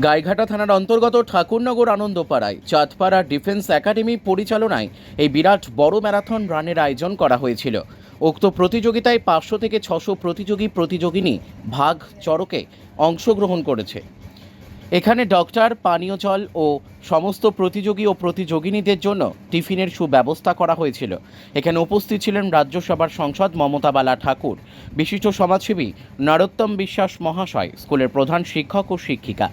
গাইঘাটা থানার অন্তর্গত ঠাকুরনগর আনন্দপাড়ায় চাঁদপাড়া ডিফেন্স একাডেমি পরিচালনায় এই বিরাট বড় ম্যারাথন রানের আয়োজন করা হয়েছিল। উক্ত প্রতিযোগিতায় পাঁচশো থেকে ছশো প্রতিযোগী প্রতিযোগিনী ভাগ চড়কে অংশগ্রহণ করেছে। এখানে ডক্টর, পানীয় জল ও সমস্ত প্রতিযোগী ও প্রতিযোগিনীদের জন্য টিফিনের সুব্যবস্থা করা হয়েছিল। এখানে উপস্থিত ছিলেন রাজ্যসভার সংসদ মমতা বালা ঠাকুর, বিশিষ্ট সমাজসেবী নরোত্তম বিশ্বাস মহাশয়, স্কুলের প্রধান শিক্ষক ও শিক্ষিকা।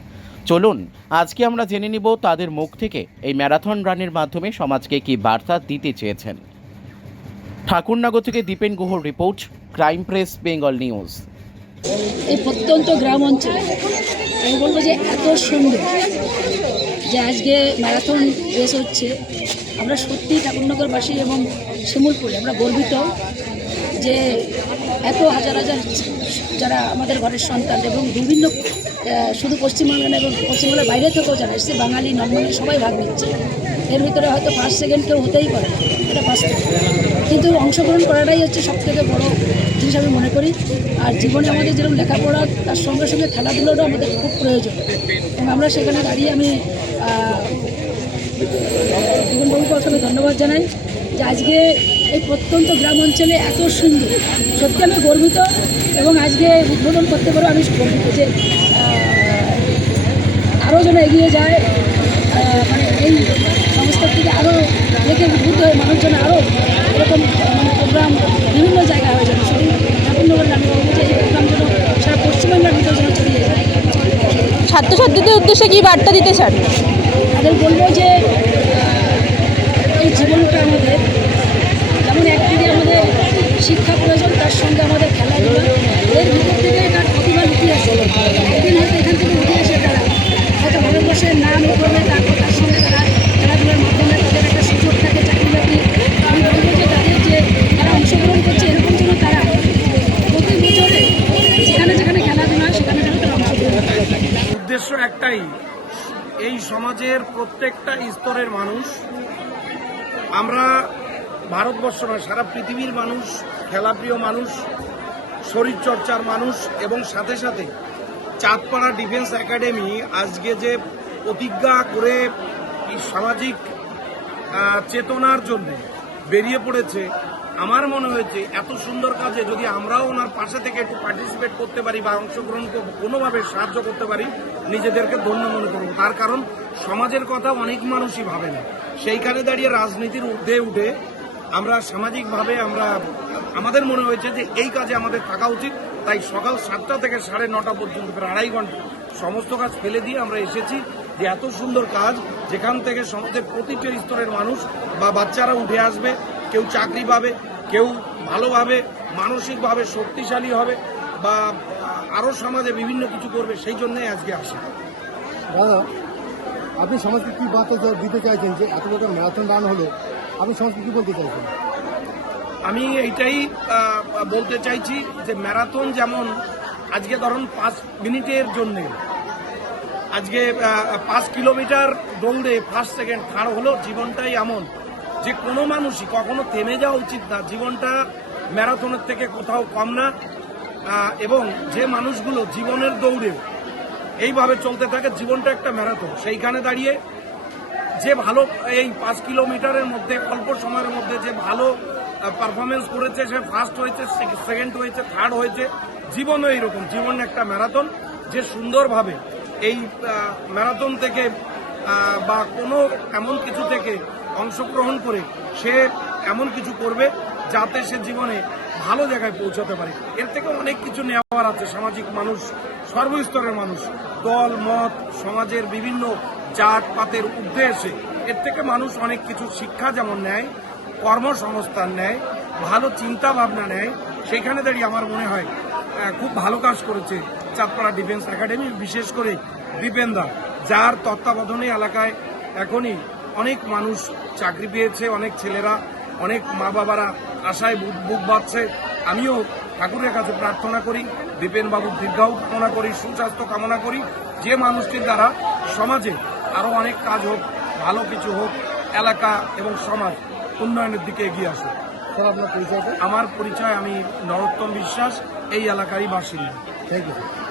চলুন, আজকে আমরা জেনে নিব তাদের মুখ থেকে এই ম্যারাথন রানের মাধ্যমে সমাজকে কি বার্তা দিতে চেয়েছেন। ঠাকুরনগর থেকে Dipen গুহর report, crime press, Bengal news. এই প্রত্যন্ত গ্রাম অঞ্চলে আমি বলব যে এত সুন্দর যে আজকে ম্যারাথন রেস হচ্ছে। আমরা সত্যি ঠাকুরনগরবাসী এবং শিমুলপুরে আমরা গর্বিত যে এত হাজার হাজার যারা আমাদের ঘরের সন্তান এবং বিভিন্ন শুধু পশ্চিমবাংলা এবং পশ্চিমবাংলার বাইরে থেকেও যারা এসছে, বাঙালি বাঙালি সবাই ভাগ নিচ্ছে। এর ভিতরে হয়তো ফার্স্ট সেকেন্ড কেউ হতেই পারে, এটা বাস্তব কিন্তু অংশগ্রহণ করাটাই হচ্ছে সব থেকে বড় জিনিস আমি মনে করি। আর জীবনে আমাদের যেরকম লেখাপড়া, তার সঙ্গে সঙ্গে খেলাধুলোটাও আমাদের খুব প্রয়োজন। এবং আমরা সেখানে দাঁড়িয়ে আমি জীবনবাবুকে প্রথমে ধন্যবাদ জানাই যে আজকে এই প্রত্যন্ত গ্রাম অঞ্চলে এত সুন্দর। সত্যি আমি গর্বিত এবং আজকে উদ্বোধন করতে পারো আমি গর্বিত যে আরও যেন এগিয়ে যায় মানে এই সংস্থার থেকে আরও দেখে উদ্বুদ্ধ হয়ে মানুষজন আরও এরকম মানে প্রোগ্রাম বিভিন্ন জায়গায় হয়ে যাবে। শুধু ঠাকুরনগর আমি বলব যে এই প্রোগ্রাম যেন সারা পশ্চিমবাংলার ভিতরে যেন ছড়িয়ে যায়। ছাত্রছাত্রীদের উদ্দেশ্যে কি বার্তা দিতে চান? তাদের বলব যে এই জীবনটা আমাদের শিক্ষা প্রয়োজন, তার সঙ্গে আমাদের খেলাধুলা। এর ভিতর থেকে তার প্রতিভা লুকিয়ে আছে। একদিন হয়তো এখান থেকে উঠে তারা। হয়তো ভারতবর্ষের নাম করবে তারপর তার সঙ্গে তারা খেলাধুলার মাধ্যমে তাদের একটা সুযোগ থাকে চাকরি বাকরি আমি বলব যে তাদের যে তারা অংশগ্রহণ করছে, এরকম যেন তারা প্রতি বছরে যেখানে যেখানে খেলাধুলা সেখানে যেন তারা অংশগ্রহণ উদ্দেশ্য একটাই, এই সমাজের প্রত্যেকটা স্তরের মানুষ, আমরা ভারতবর্ষ নয়, সারা পৃথিবীর মানুষ খেলাপ্রিয় মানুষ, শরীরচর্চার মানুষ এবং সাথে সাথে চাঁদপাড়া ডিফেন্স একাডেমি আজকে যে প্রতিজ্ঞা করে সামাজিক চেতনার জন্য বেরিয়ে পড়েছে, আমার মনে হয়েছে এত সুন্দর কাজে যদি আমরাও ওনার পাশে থেকে একটু পার্টিসিপেট করতে পারি বা অংশগ্রহণ কোনোভাবে সাহায্য করতে পারি, নিজেদেরকে ধন্য মনে করব। তার কারণ, সমাজের কথা অনেক মানুষই ভাবে না। সেইখানে দাঁড়িয়ে রাজনীতির ঊর্ধ্বে উঠে আমরা সামাজিকভাবে আমরা, আমাদের মনে হয়েছে যে এই কাজে আমাদের থাকা উচিত। তাই সকাল সাতটা থেকে সাড়ে নটা পর্যন্ত, প্রায় আড়াই ঘণ্টা সমস্ত কাজ ফেলে দিয়ে আমরা এসেছি যে এত সুন্দর কাজ, যেখান থেকে সমাজের প্রতিটা স্তরের মানুষ বা বাচ্চারা উঠে আসবে, কেউ চাকরি পাবে, কেউ ভালোভাবে, মানসিকভাবে শক্তিশালী হবে বা আরও সমাজে বিভিন্ন কিছু করবে, সেই জন্যই আজকে আসা। আপনি সমাজকে কি বার্তা দিতে চাইছেন যে এত বড় ম্যারাথন রান হলো? আপনি সমাজকে কি বলতে চাইছেন? আমি এইটাই বলতে চাইছি যে ম্যারাথন যেমন আজকে ধরুন পাঁচ মিনিটের জন্যে, আজকে পাঁচ কিলোমিটার দৌড়ে ফার্স্ট সেকেন্ড থার্ড হলো, জীবনটাই এমন। যে কোনো মানুষই কখনো থেমে যাওয়া উচিত না। জীবনটা ম্যারাথনের থেকে কোথাও কম না। এবং যে মানুষগুলো জীবনের দৌড়ে এইভাবে চলতে থাকে, জীবনটা একটা ম্যারাথন। সেইখানে দাঁড়িয়ে যে ভালো এই পাঁচ কিলোমিটারের মধ্যে, অল্প সময়ের মধ্যে যে ভালো পারফরমেন্স করেছে, সে ফার্স্ট হয়েছে সেকেন্ড হয়েছে থার্ড হয়েছে, জীবনও এইরকম। জীবন একটা ম্যারাথন, যে সুন্দরভাবে এই ম্যারাথন থেকে বা কোনো এমন কিছু থেকে অংশগ্রহণ করে সে এমন কিছু করবে যাতে সে জীবনে ভালো জায়গায় পৌঁছাতে পারে। এর থেকে অনেক কিছু নেওয়ার আছে, সামাজিক মানুষ, সর্বস্তরের মানুষ। দল, মত, সমাজের বিভিন্ন জাত পাতের এসে এর থেকে মানুষ অনেক কিছু শিক্ষা যেমন নেয়, কর্মসংস্থান নেয়, ভালো চিন্তা ভাবনা নেয়। সেখানে দাঁড়িয়ে আমার মনে হয় খুব ভালো কাজ করেছে চাঁদপাড়া ডিফেন্স একাডেমি, বিশেষ করে দীপেন্দা যার তত্ত্বাবধানে এলাকায় এখনই অনেক মানুষ চাকরি পেয়েছে অনেক ছেলেরা অনেক মা বাবারা আশায় বুক- বুক বাঁধছে। আমিও ঠাকুরের কাছে প্রার্থনা করি দীপেন বাবুর দীর্ঘায়ু কামনা করি সুস্বাস্থ্য কামনা করি যে মানুষটির দ্বারা সমাজে আরও অনেক কাজ হোক ভালো কিছু হোক এলাকা এবং সমাজ উন্নয়নের দিকে এগিয়ে আসুক। আমার পরিচয় আমি নরোত্তম বিশ্বাস এই এলাকারই বাসিন্দা। Thank you